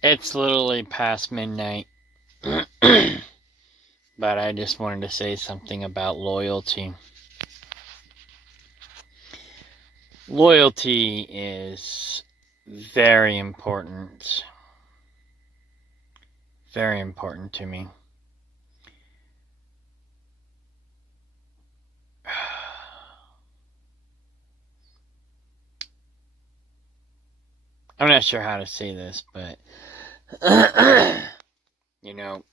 It's literally past midnight, but I just wanted to say something about loyalty. Loyalty is very important. Very important to me. I'm not sure how to say this, but you know,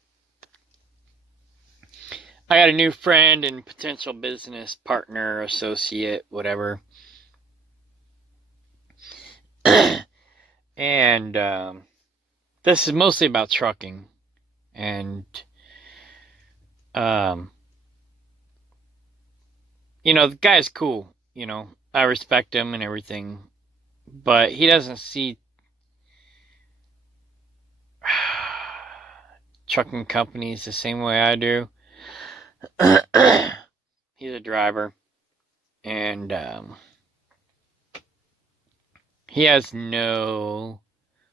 I got a new friend and potential business partner, associate, whatever. And this is mostly about trucking. And, um, the guy's cool. I respect him and everything. But he doesn't see trucking companies the same way I do. He's a driver. And he has little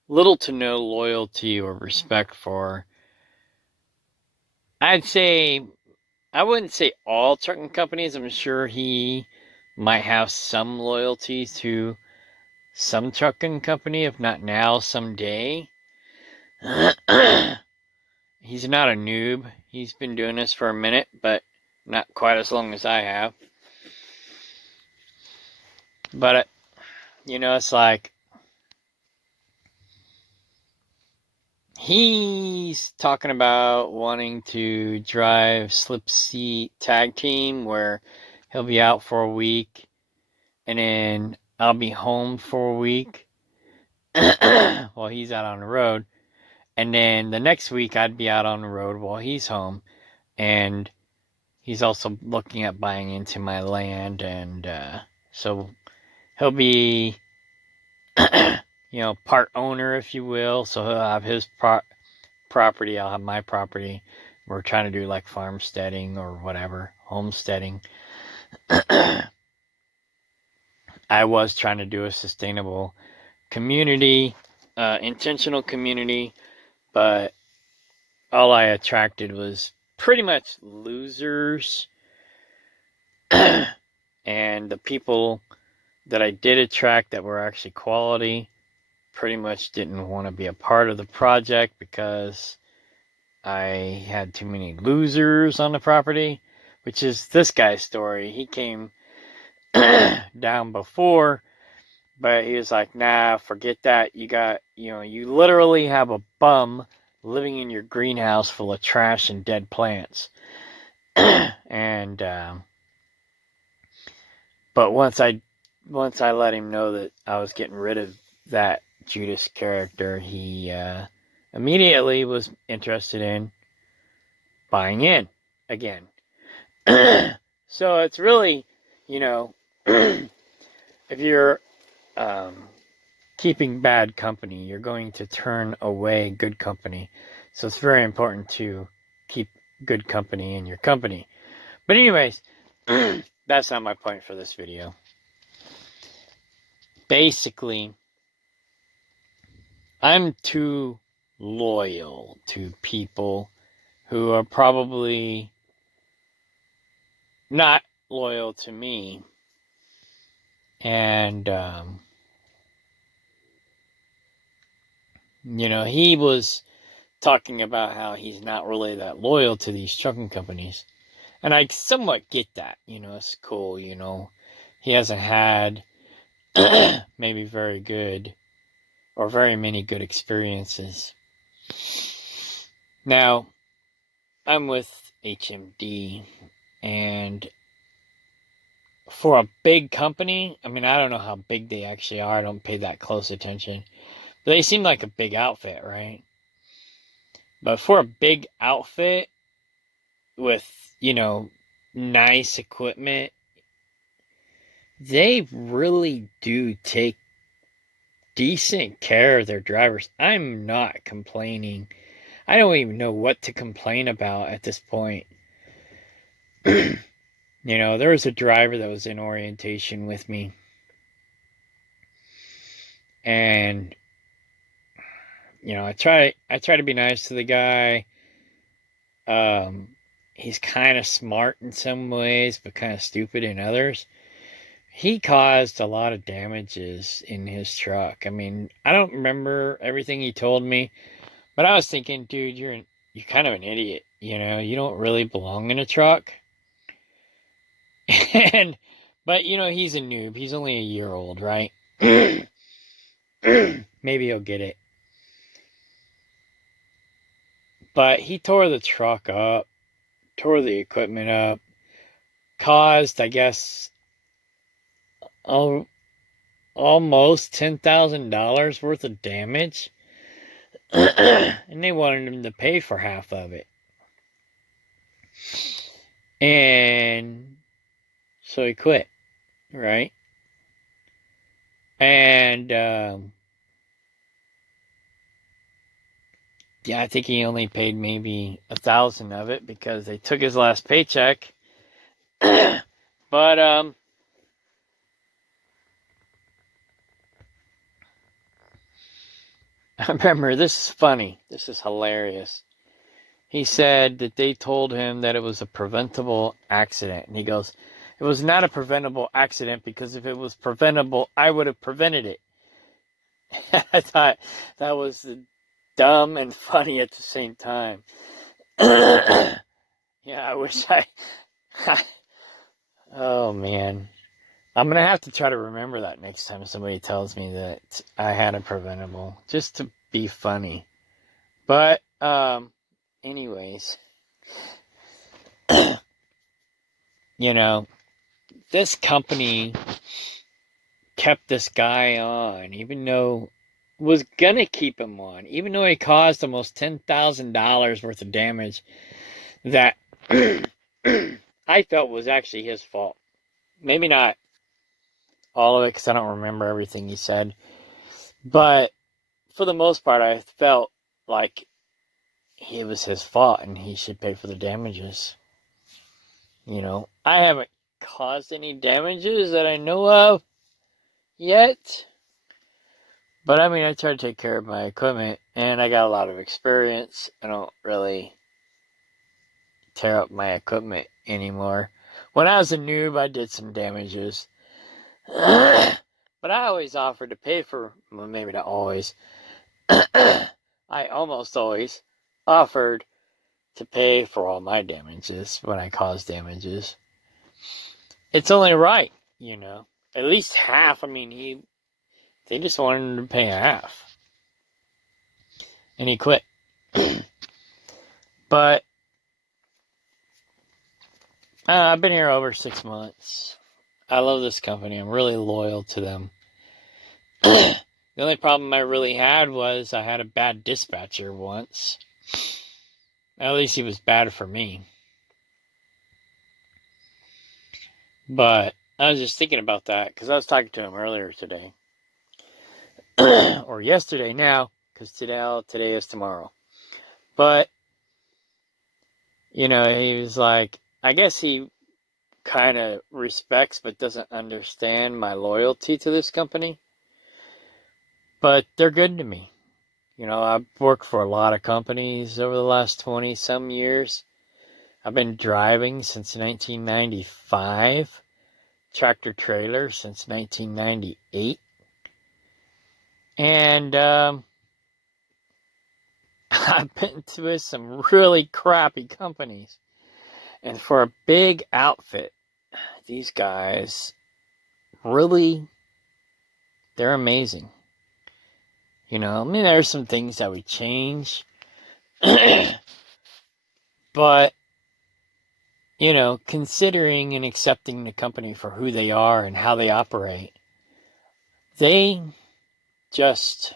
to no loyalty or respect for, I'd say, I wouldn't say all trucking companies. I'm sure he might have some loyalty to some trucking company, if not now, someday. He's not a noob. He's been doing this for a minute, but not quite as long as I have. But, it's like he's talking about wanting to drive slip seat tag team where he'll be out for a week and then I'll be home for a week while he's out on the road. And then the next week I'd be out on the road while he's home. And he's also looking at buying into my land. And so he'll be, part owner, if you will. So he'll have his property, I'll have my property. We're trying to do like farmsteading or whatever, homesteading. I was trying to do a sustainable community, intentional community, but all I attracted was pretty much losers. And the people that I did attract that were actually quality pretty much didn't want to be a part of the project because I had too many losers on the property, which is this guy's story. He came down before, but he was like, nah, forget that. You literally have a bum living in your greenhouse full of trash and dead plants. And, but once I let him know that I was getting rid of that Judas character, he immediately was interested in buying in again. So it's really, if you're um, keeping bad company, you're going to turn away good company. So it's very important to keep good company in your company. But anyways, that's not my point for this video. Basically, I'm too loyal to people who are probably not loyal to me. And, he was talking about how he's not really that loyal to these trucking companies. And I somewhat get that. It's cool, He hasn't had maybe very good or very many good experiences. Now, I'm with HMD, and for a big company, I mean, I don't know how big they actually are. I don't pay that close attention. But they seem like a big outfit, right? But for a big outfit with, nice equipment, they really do take decent care of their drivers. I'm not complaining. I don't even know what to complain about at this point. There was a driver that was in orientation with me. And I try to be nice to the guy. He's kind of smart in some ways, but kind of stupid in others. He caused a lot of damages in his truck. I mean, I don't remember everything he told me, but I was thinking, dude, you're kind of an idiot. You don't really belong in a truck. And but he's a noob. He's only a year old, right? Maybe he'll get it. But he tore the truck up, tore the equipment up, caused, I guess, almost $10,000 worth of damage. And they wanted him to pay for half of it. And so he quit, right? And yeah, I think he only paid maybe 1,000 of it because they took his last paycheck. But I remember, this is funny. This is hilarious. He said that they told him that it was a preventable accident. And he goes, it was not a preventable accident because if it was preventable, I would have prevented it. I thought that was dumb and funny at the same time. Yeah, I wish oh, man. I'm going to have to try to remember that next time somebody tells me that I had a preventable, just to be funny. But, anyways, this company kept this guy on, even though was going to keep him on, even though he caused almost $10,000 worth of damage that I felt was actually his fault. Maybe not all of it, because I don't remember everything he said. But for the most part, I felt like it was his fault and he should pay for the damages. I haven't caused any damages that I know of yet. But I mean, I try to take care of my equipment and I got a lot of experience. I don't really tear up my equipment anymore. When I was a noob, I did some damages. But I always offered to pay for, well, maybe not always. I almost always offered to pay for all my damages when I caused damages. It's only right, At least half. I mean, they just wanted him to pay half. And he quit. But I've been here over 6 months. I love this company. I'm really loyal to them. The only problem I really had was I had a bad dispatcher once. At least he was bad for me. But I was just thinking about that because I was talking to him earlier today. Or yesterday now, because today is tomorrow. But, he was like, I guess he kind of respects but doesn't understand my loyalty to this company. But they're good to me. I've worked for a lot of companies over the last 20 some years. I've been driving since 1995. Tractor trailer since 1998. And I've been to some really crappy companies. And for a big outfit, these guys really, they're amazing. I mean, there's some things that we change. But, considering and accepting the company for who they are and how they operate, they just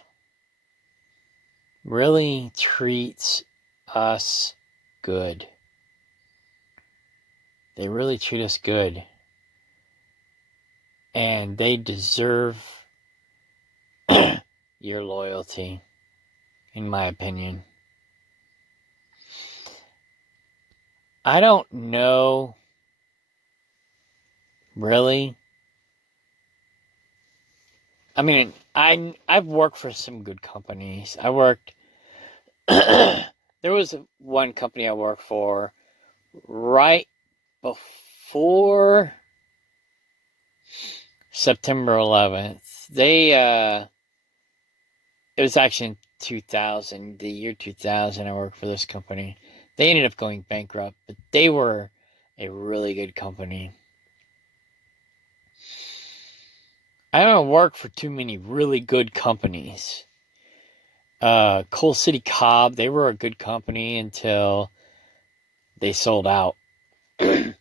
really treat us good. They really treat us good. And they deserve your loyalty, in my opinion. I don't know, really. I mean, I've worked for some good companies. I worked There was one company I worked for right before September 11th. It was actually in 2000, the year 2000, I worked for this company. They ended up going bankrupt, but they were a really good company. I don't work for too many really good companies. Coal City Cobb, they were a good company until they sold out. I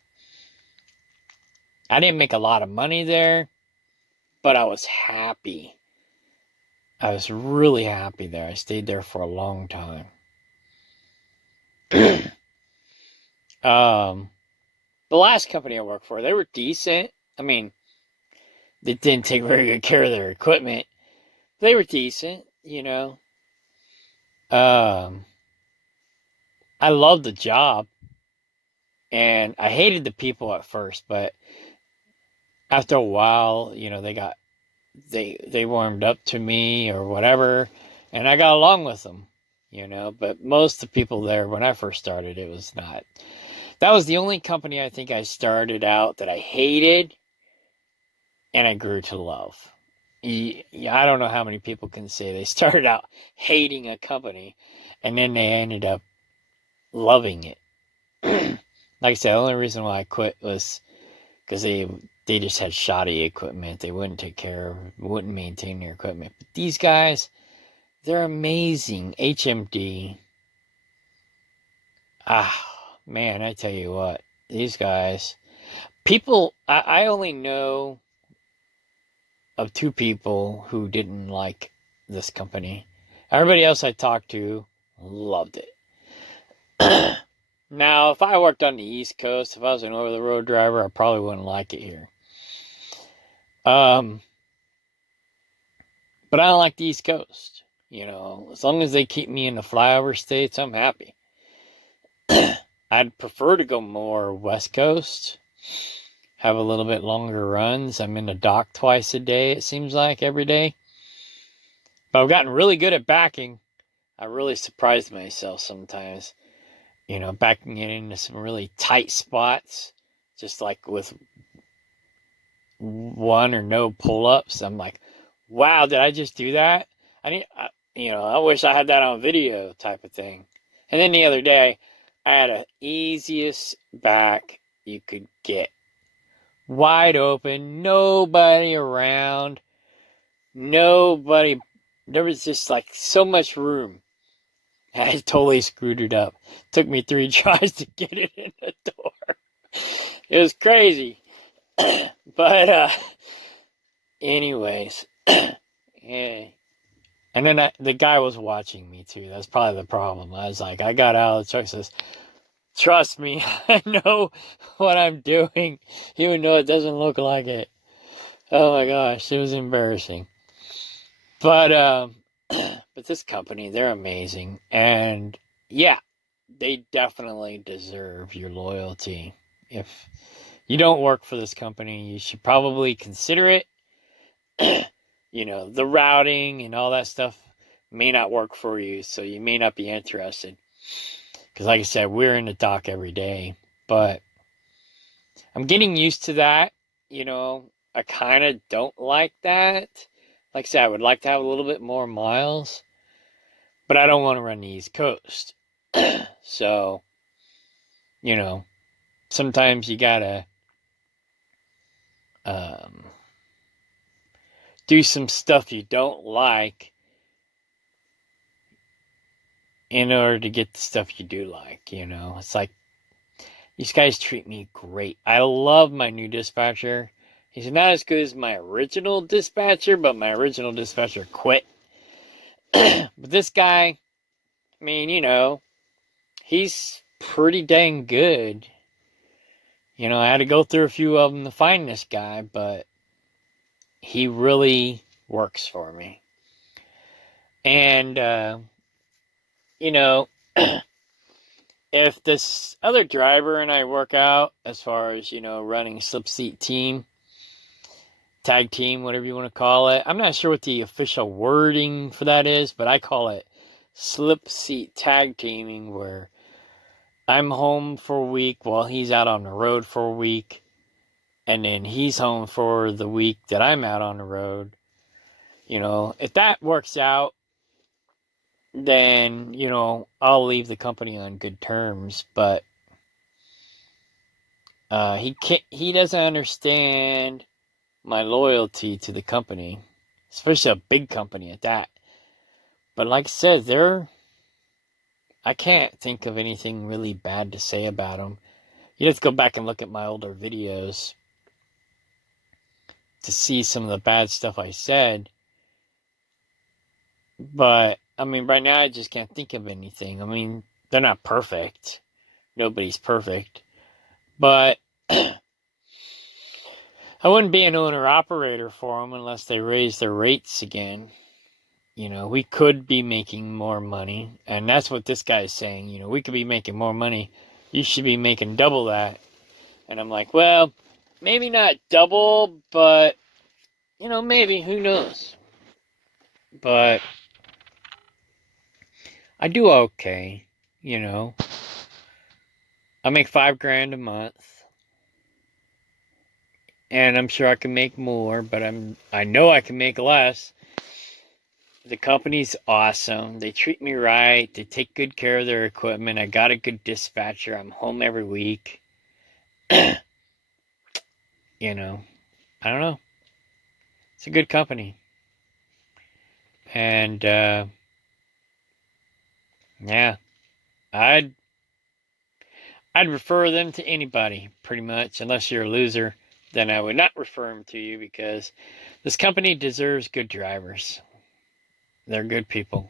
didn't make a lot of money there, but I was happy. I was really happy there. I stayed there for a long time. The last company I worked for, they were decent. I mean, they didn't take very good care of their equipment. They were decent, you know. I loved the job, and I hated the people at first, but after a while, you know, they warmed up to me or whatever, and I got along with them, you know. But most of the people there, when I first started, it was not. That was the only company I think I started out that I hated, and I grew to love. I don't know how many people can say they started out hating a company, and then they ended up loving it. Like I said, the only reason why I quit was because they just had shoddy equipment. They wouldn't take care of, wouldn't maintain their equipment. But these guys, they're amazing. HMD. Man, I tell you what, these guys, people, I only know of 2 people who didn't like this company. Everybody else I talked to loved it. Now, if I worked on the East Coast, if I was an over-the-road driver, I probably wouldn't like it here. But I don't like the East Coast. You know, as long as they keep me in the flyover states, I'm happy. I'd prefer to go more West Coast, have a little bit longer runs. I'm in the dock twice a day, it seems like, every day. But I've gotten really good at backing. I really surprised myself sometimes. You know, backing it into some really tight spots, just like with one or no pull-ups. I'm like, wow, did I just do that? I wish I had that on video type of thing. And then the other day, I had the easiest back you could get. Wide open, nobody around, nobody. There was just like so much room. I totally screwed it up. Took me 3 tries to get it in the door. It was crazy. But, anyways. Yeah. And then the guy was watching me too. That's probably the problem. I was like, I got out of the truck, says, trust me, I know what I'm doing, even though it doesn't look like it. Oh my gosh, it was embarrassing. But this company, they're amazing. And yeah, they definitely deserve your loyalty. If you don't work for this company, you should probably consider it. You know, the routing and all that stuff may not work for you, so you may not be interested. Because like I said, we're in the dock every day. But I'm getting used to that. You know, I kind of don't like that. Like I said, I would like to have a little bit more miles. But I don't want to run the East Coast. So, you know, sometimes you gotta do some stuff you don't like in order to get the stuff you do like, you know. It's like, these guys treat me great. I love my new dispatcher. He's not as good as my original dispatcher, but my original dispatcher quit. But this guy, I mean, you know, he's pretty dang good. You know, I had to go through a few of them to find this guy, but he really works for me. And, you know, if this other driver and I work out as far as, you know, running slip seat team, tag team, whatever you want to call it. I'm not sure what the official wording for that is, but I call it slip seat tag teaming where I'm home for a week while he's out on the road for a week, and then he's home for the week that I'm out on the road. If that works out, then, I'll leave the company on good terms, but he doesn't understand my loyalty to the company, especially a big company at that. But like I said, I can't think of anything really bad to say about them. You have to go back and look at my older videos to see some of the bad stuff I said. But, right now I just can't think of anything. They're not perfect. Nobody's perfect. But I wouldn't be an owner-operator for them unless they raise their rates again. We could be making more money. And that's what this guy's saying. We could be making more money. You should be making double that. And I'm like, well, maybe not double, but, maybe. Who knows? But I do okay. I make $5,000 a month. And I'm sure I can make more, but I know I can make less. The company's awesome. They treat me right. They take good care of their equipment. I got a good dispatcher. I'm home every week. I don't know. It's a good company. And, yeah, I'd refer them to anybody, pretty much, unless you're a loser. Then I would not refer them to you because this company deserves good drivers. They're good people.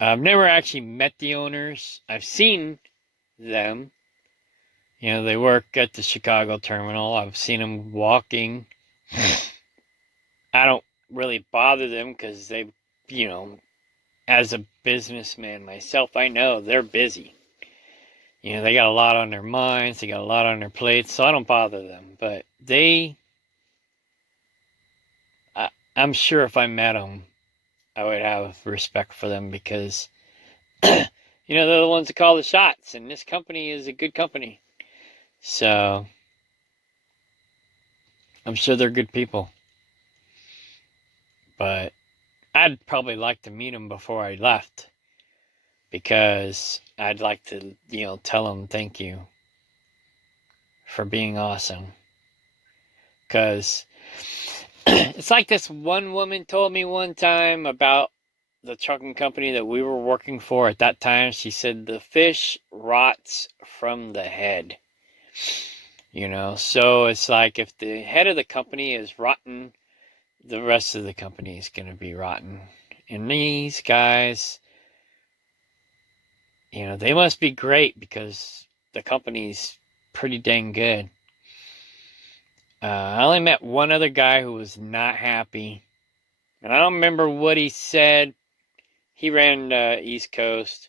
I've never actually met the owners. I've seen them. They work at the Chicago terminal. I've seen them walking. I don't really bother them because they, as a businessman myself, I know they're busy. They got a lot on their minds. They got a lot on their plates, so I don't bother them. But I'm sure if I met them, I would have respect for them because, they're the ones that call the shots, and this company is a good company. So, I'm sure they're good people. But I'd probably like to meet them before I left because I'd like to, tell them thank you for being awesome. Because it's like this one woman told me one time about the trucking company that we were working for at that time. She said the fish rots from the head. So it's like if the head of the company is rotten, the rest of the company is going to be rotten. And these guys, they must be great because the company's pretty dang good. I only met one other guy who was not happy. And I don't remember what he said. He ran East Coast.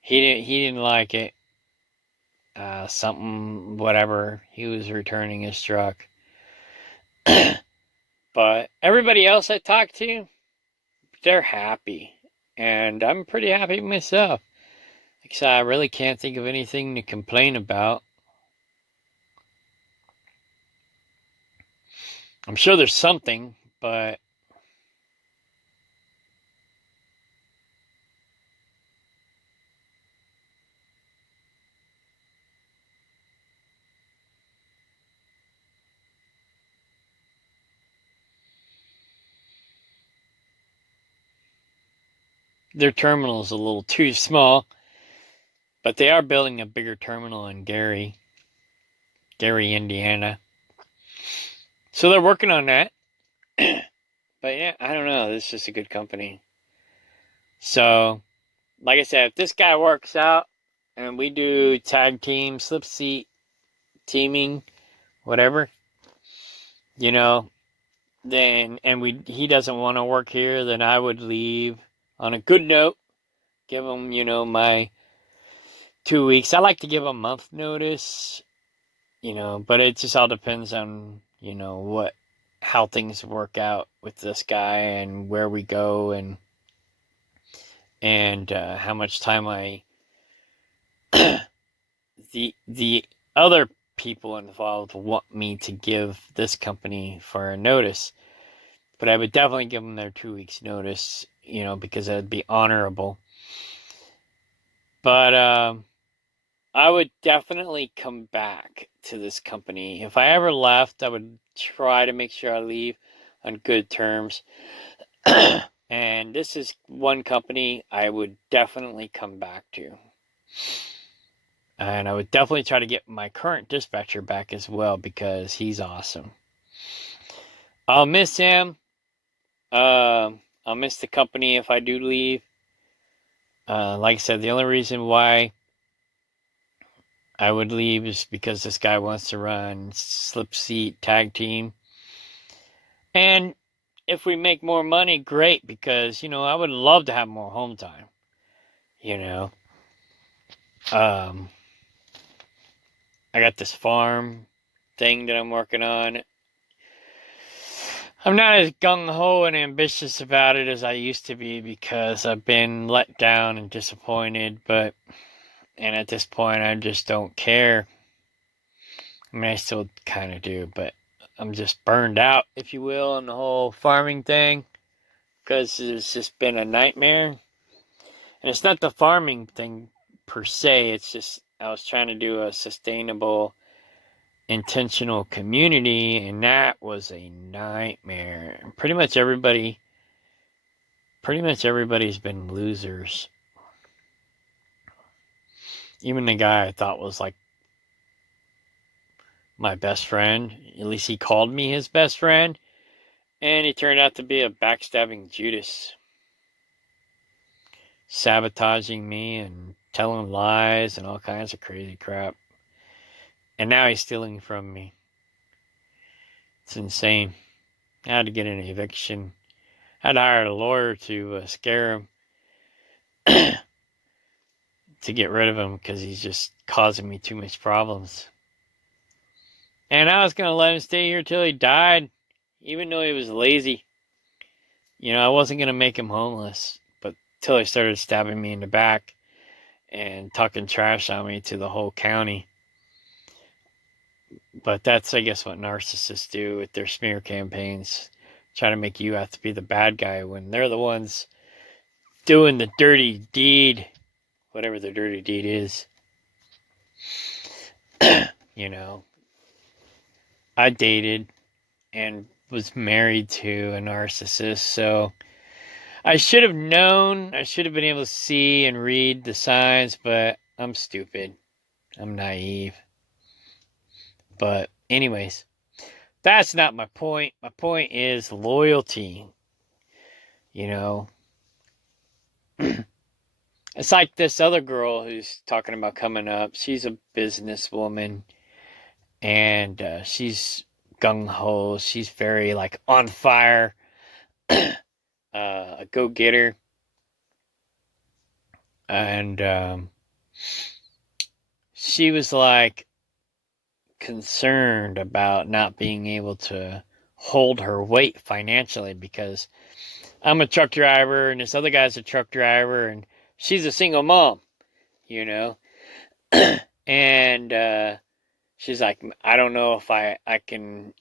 He didn't like it. Something, whatever. He was returning his truck. But everybody else I talked to, they're happy. And I'm pretty happy myself. Like I said, I really can't think of anything to complain about. I'm sure there's something, but their terminal is a little too small. But they are building a bigger terminal in Gary, Indiana. So they're working on that. But yeah, I don't know. This is just a good company. So, like I said, if this guy works out and we do tag team, slip seat, teaming, whatever, then, and he doesn't want to work here, then I would leave on a good note. Give him, my 2 weeks. I like to give a month notice, but it just all depends on, how things work out with this guy and where we go. And and how much time the other people involved want me to give this company for a notice. But I would definitely give them their 2 weeks notice, because that would be honorable. But I would definitely come back to this company. If I ever left, I would try to make sure I leave on good terms. And this is one company I would definitely come back to. And I would definitely try to get my current dispatcher back as well, because he's awesome. I'll miss him. I'll miss the company if I do leave. Like I said, the only reason why I would leave is because this guy wants to run slip seat tag team. And if we make more money, great, because, I would love to have more home time. I got this farm thing that I'm working on. I'm not as gung-ho and ambitious about it as I used to be, because I've been let down and disappointed, and at this point I just don't care. I mean, I still kind of do, but I'm just burned out, if you will, on the whole farming thing, because it's just been a nightmare. And it's not the farming thing per se, it's just I was trying to do a sustainable, intentional community, and that was a nightmare. Pretty much everybody's been losers. Even the guy I thought was like my best friend, at least he called me his best friend, and he turned out to be a backstabbing Judas, sabotaging me and telling lies and all kinds of crazy crap. And now he's stealing from me. It's insane. I had to get an eviction. I had to hire a lawyer to scare him to get rid of him, because he's just causing me too much problems. And I was going to let him stay here till he died, even though he was lazy. I wasn't going to make him homeless, but till he started stabbing me in the back and talking trash on me to the whole county. But that's, I guess, what narcissists do with their smear campaigns. Try to make you have to be the bad guy when they're the ones doing the dirty deed, whatever the dirty deed is. I dated and was married to a narcissist, so I should have known. I should have been able to see and read the signs, but I'm stupid. I'm naive. But anyways, that's not my point. My point is loyalty. It's like this other girl who's talking about coming up. She's a businesswoman, and she's gung-ho. She's very, on fire, a go-getter. And she was, concerned about not being able to hold her weight financially, because I'm a truck driver and this other guy's a truck driver and she's a single mom, and she's like, I don't know if I can,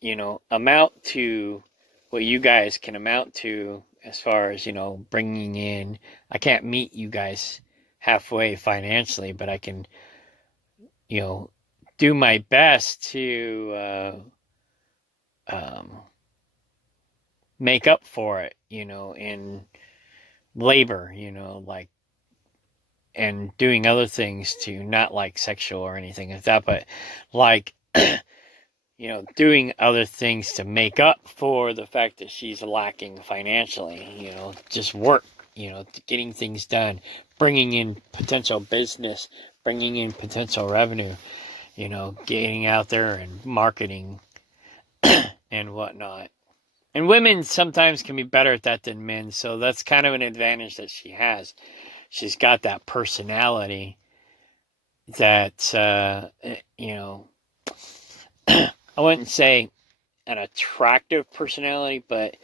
amount to what you guys can amount to as far as, bringing in. I can't meet you guys halfway financially, but I can, do my best to make up for it, in labor, and doing other things to, not sexual or anything like that, but doing other things to make up for the fact that she's lacking financially, just work, getting things done, bringing in potential business, bringing in potential revenue, getting out there and marketing and whatnot. And women sometimes can be better at that than men, so that's kind of an advantage that she has. She's got that personality that, I wouldn't say an attractive personality, but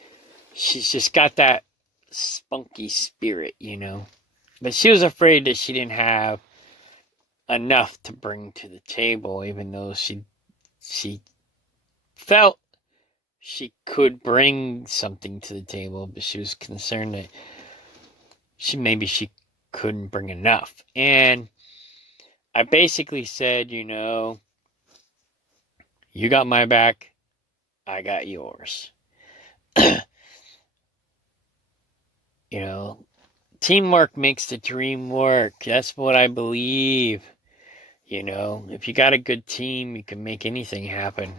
she's just got that spunky spirit, But she was afraid that she didn't have enough to bring to the table, even though she felt she could bring something to the table, but she was concerned that she couldn't bring enough. And I basically said, you got my back, I got yours. Teamwork makes the dream work. That's what I believe. If you got a good team, you can make anything happen.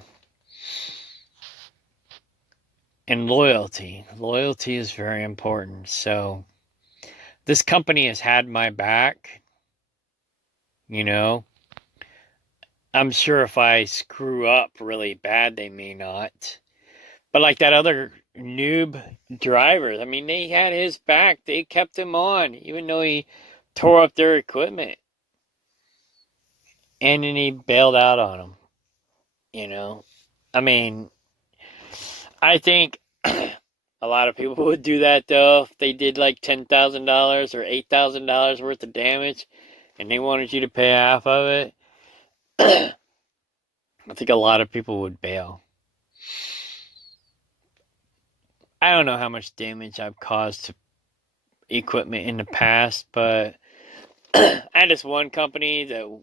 And loyalty. Loyalty is very important. So this company has had my back. I'm sure if I screw up really bad, they may not. But like that other noob driver, I mean, they had his back. They kept him on, even though he tore up their equipment. And then he bailed out on them. I mean, I think a lot of people would do that, though, if they did like $10,000 or $8,000 worth of damage and they wanted you to pay half of it. I think a lot of people would bail. I don't know how much damage I've caused to equipment in the past, but I had this one company that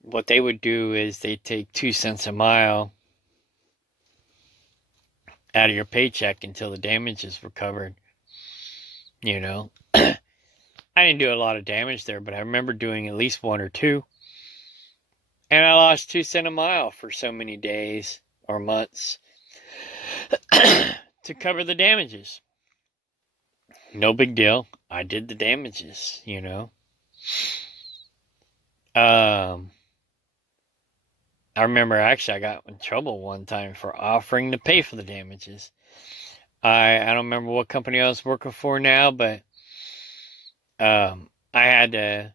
what they would do is they take 2 cents a mile out of your paycheck until the damage is recovered. I didn't do a lot of damage there, but I remember doing at least one or two. And I lost 2 cents a mile for so many days or months to cover the damages. No big deal. I did the damages, I remember actually I got in trouble one time for offering to pay for the damages. I don't remember what company I was working for now, but I had to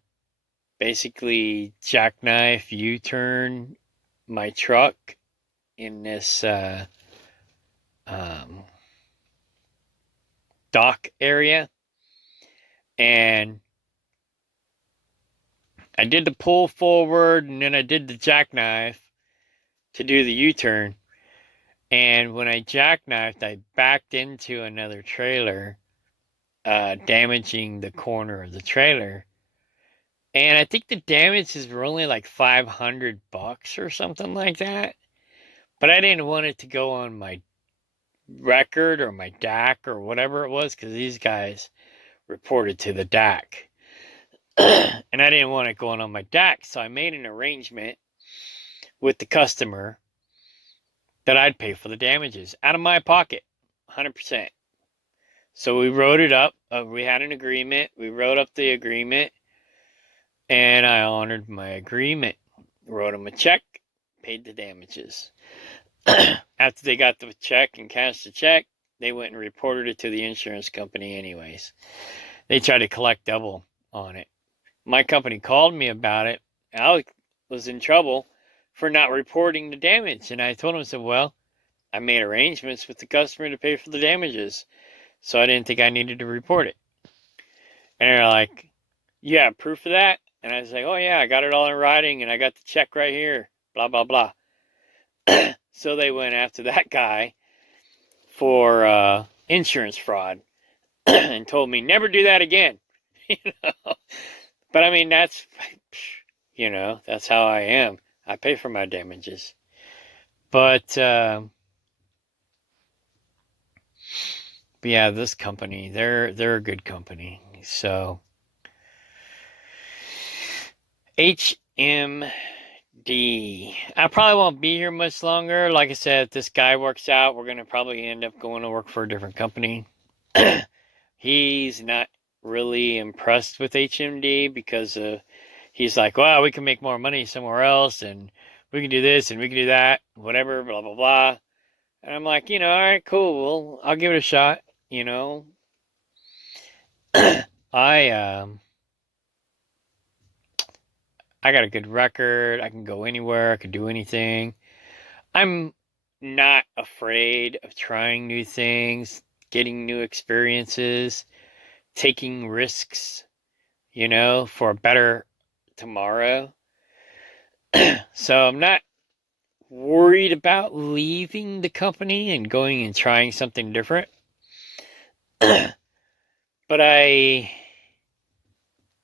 basically jackknife U-turn my truck in this dock area, and I did the pull forward, and then I did the jackknife to do the U-turn. And when I jackknifed, I backed into another trailer, damaging the corner of the trailer. And I think the damages were only like $500 or something like that. But I didn't want it to go on my record or my DAC or whatever it was, because these guys reported to the DAC. And I didn't want it going on my DAC, so I made an arrangement with the customer that I'd pay for the damages out of my pocket, 100%. So we wrote it up. We had an agreement. We wrote up the agreement, and I honored my agreement. Wrote them a check, paid the damages. After they got the check and cashed the check, they went and reported it to the insurance company anyways. They tried to collect double on it. My company called me about it. I was in trouble for not reporting the damage. And I told them, I said, well, I made arrangements with the customer to pay for the damages, so I didn't think I needed to report it. And they're like, you have proof of that? And I was like, oh yeah, I got it all in writing, and I got the check right here, blah, blah, blah. So they went after that guy for insurance fraud and told me never do that again. But I mean, that's how I am. I pay for my damages. But yeah, this company, they're a good company. So HMD. I probably won't be here much longer. Like I said, if this guy works out, we're going to probably end up going to work for a different company. He's not really impressed with HMD because he's like, well, we can make more money somewhere else, and we can do this and we can do that, whatever, blah, blah, blah. And I'm like, all right, cool. Well, I'll give it a shot, I got a good record. I can go anywhere. I can do anything. I'm not afraid of trying new things, getting new experiences, taking risks. for a better tomorrow. So I'm not worried about leaving the company and going and trying something different. But I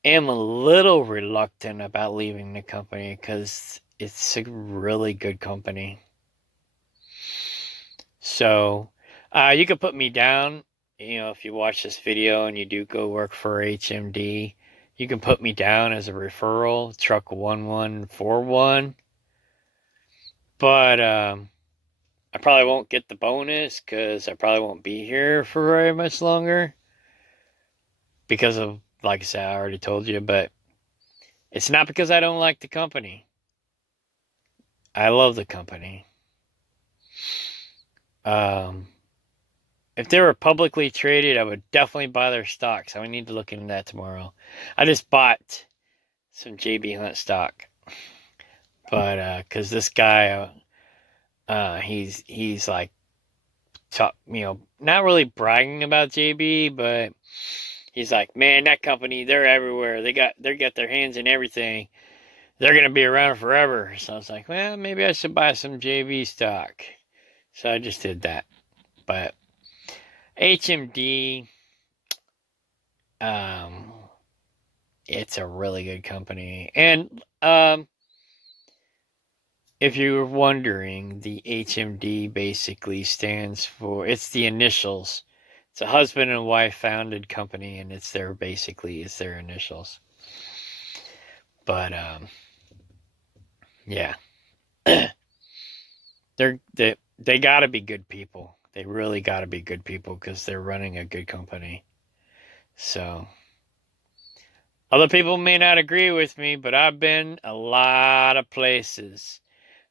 am a little reluctant about leaving the company because it's a really good company. So you can put me down, if you watch this video and you do go work for HMD, you can put me down as a referral, truck 1141. But I probably won't get the bonus because I probably won't be here for very much longer because of, like I said, I already told you, but it's not because I don't like the company. I love the company. If they were publicly traded, I would definitely buy their stocks. I would need to look into that tomorrow. I just bought some JB Hunt stock, but because this guy, he's like, not really bragging about JB, but he's like, man, that company, they're everywhere. They got their hands in everything. They're gonna be around forever. So I was like, well, maybe I should buy some JB stock. So I just did that. But HMD, it's a really good company. And if you're wondering, the HMD basically stands for, it's the initials. It's a husband and wife founded company, and it's their initials. But yeah, they got to be good people. They really got to be good people because they're running a good company. So other people may not agree with me, but I've been a lot of places.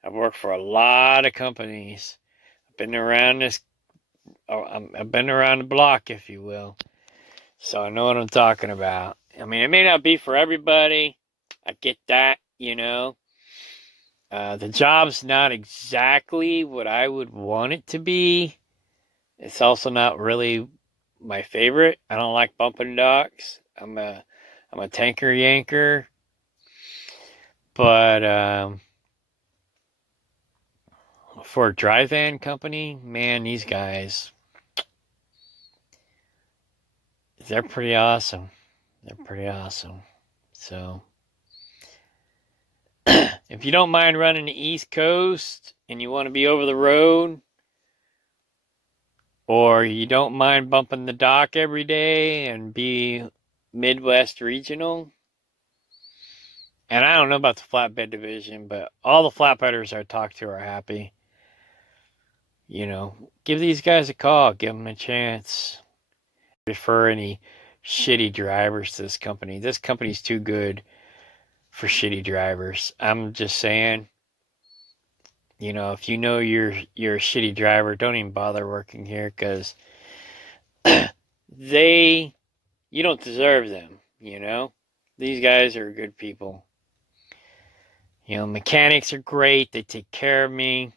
I've worked for a lot of companies. I've been around the block, if you will. So I know what I'm talking about. I mean, it may not be for everybody. I get that, The job's not exactly what I would want it to be. It's also not really my favorite. I don't like bumping docks. I'm a tanker yanker. But for a dry van company, man, these guys, they're pretty awesome. They're pretty awesome. So if you don't mind running the East Coast and you want to be over the road, or you don't mind bumping the dock every day and be Midwest regional, and I don't know about the flatbed division, but all the flatbedders I talk to are happy. Give these guys a call. Give them a chance. Refer any shitty drivers to this company. This company's too good for shitty drivers. I'm just saying, if you know you're a shitty driver, don't even bother working here because you don't deserve them, These guys are good people. Mechanics are great. They take care of me.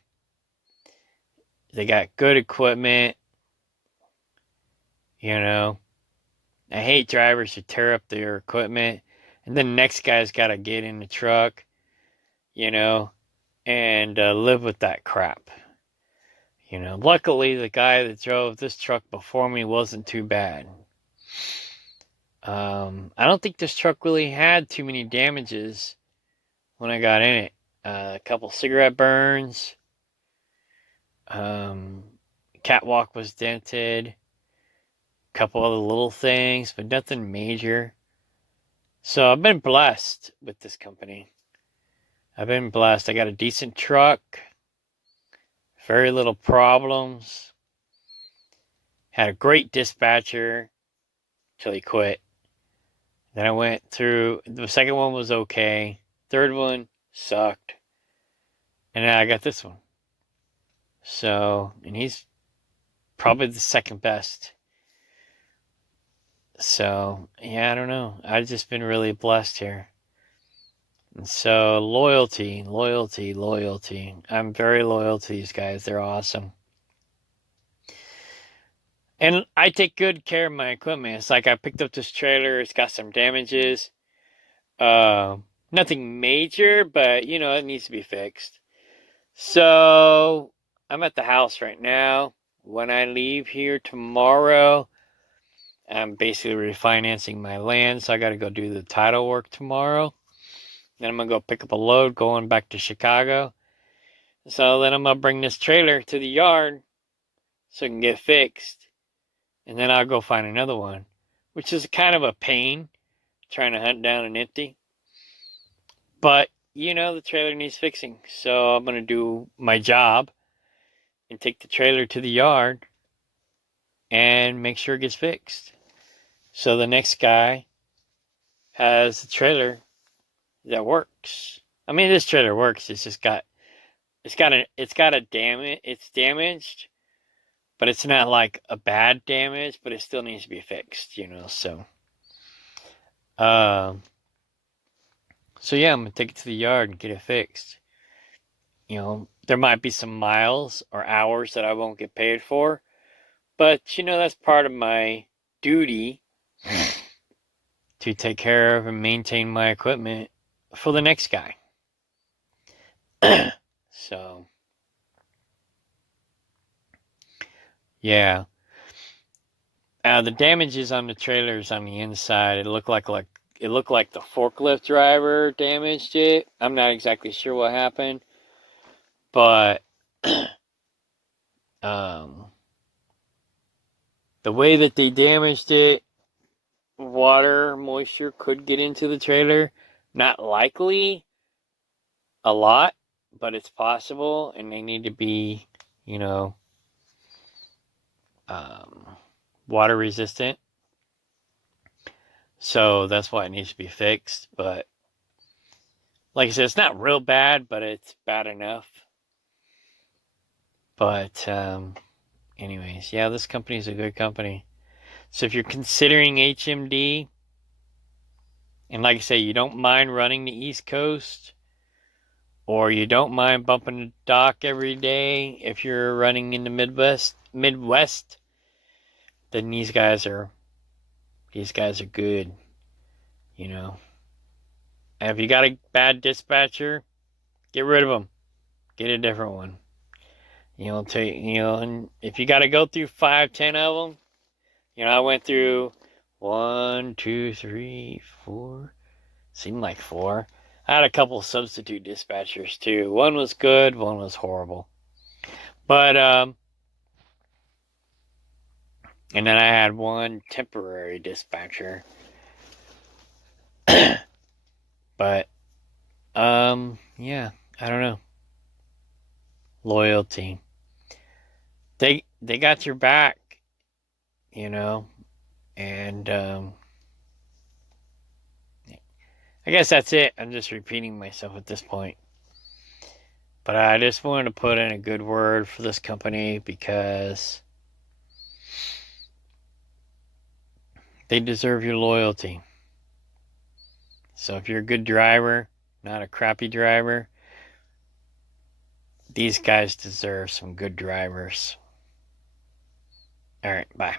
They got good equipment. I hate drivers who tear up their equipment and then the next guy's got to get in the truck, and live with that crap. Luckily the guy that drove this truck before me wasn't too bad. I don't think this truck really had too many damages when I got in it. A couple cigarette burns. Catwalk was dented. A couple other little things, but nothing major. So I've been blessed with this company. I've been blessed. I got a decent truck. Very little problems. Had a great dispatcher till he quit. Then I went through, the second one was okay. Third one sucked. And now I got this one. So, and he's probably the second best. So, yeah, I don't know. I've just been really blessed here. And so, loyalty. I'm very loyal to these guys. They're awesome. And I take good care of my equipment. It's like I picked up this trailer. It's got some damages. Nothing major, but you know, it needs to be fixed. So I'm at the house right now. When I leave here tomorrow, I'm basically refinancing my land, so I got to go do the title work tomorrow. Then I'm gonna go pick up a load going back to Chicago. So then I'm gonna bring this trailer to the yard so it can get fixed, and then I'll go find another one, which is kind of a pain trying to hunt down an empty. But you know, the trailer needs fixing, so I'm gonna do my job and take the trailer to the yard and make sure it gets fixed. So the next guy has a trailer that works. I mean, this trailer works. It's damaged, but it's not like a bad damage, but it still needs to be fixed, you know. Um, so yeah, I'm gonna take it to the yard and get it fixed. You know, there might be some miles or hours that I won't get paid for, but you know, that's part of my duty to take care of and maintain my equipment for the next guy. So, yeah. The damages on the trailers on the inside, it looked like the forklift driver damaged it. I'm not exactly sure what happened, but um, the way that they damaged it, water, moisture could get into the trailer. Not likely a lot, but it's possible, and they need to be, you know, um, water resistant. So that's why it needs to be fixed. But like I said, it's not real bad, but it's bad enough. But anyways, yeah, this company is a good company. So if you're considering HMD, and like I say, you don't mind running the East Coast, or you don't mind bumping the dock every day if you're running in the Midwest, then these guys are good, you know. And if you got a bad dispatcher, get rid of them. Get a different one. You know, and if you got to go through 5, 10 of them, you know, I went through 1, 2, 3, 4. Seemed like 4. I had a couple substitute dispatchers too. One was good, one was horrible. But and then I had one temporary dispatcher. But yeah, I don't know. Loyalty. They got your back, you know, and I guess that's it. I'm just repeating myself at this point. But I just wanted to put in a good word for this company because they deserve your loyalty. So if you're a good driver, not a crappy driver, these guys deserve some good drivers. All right, bye.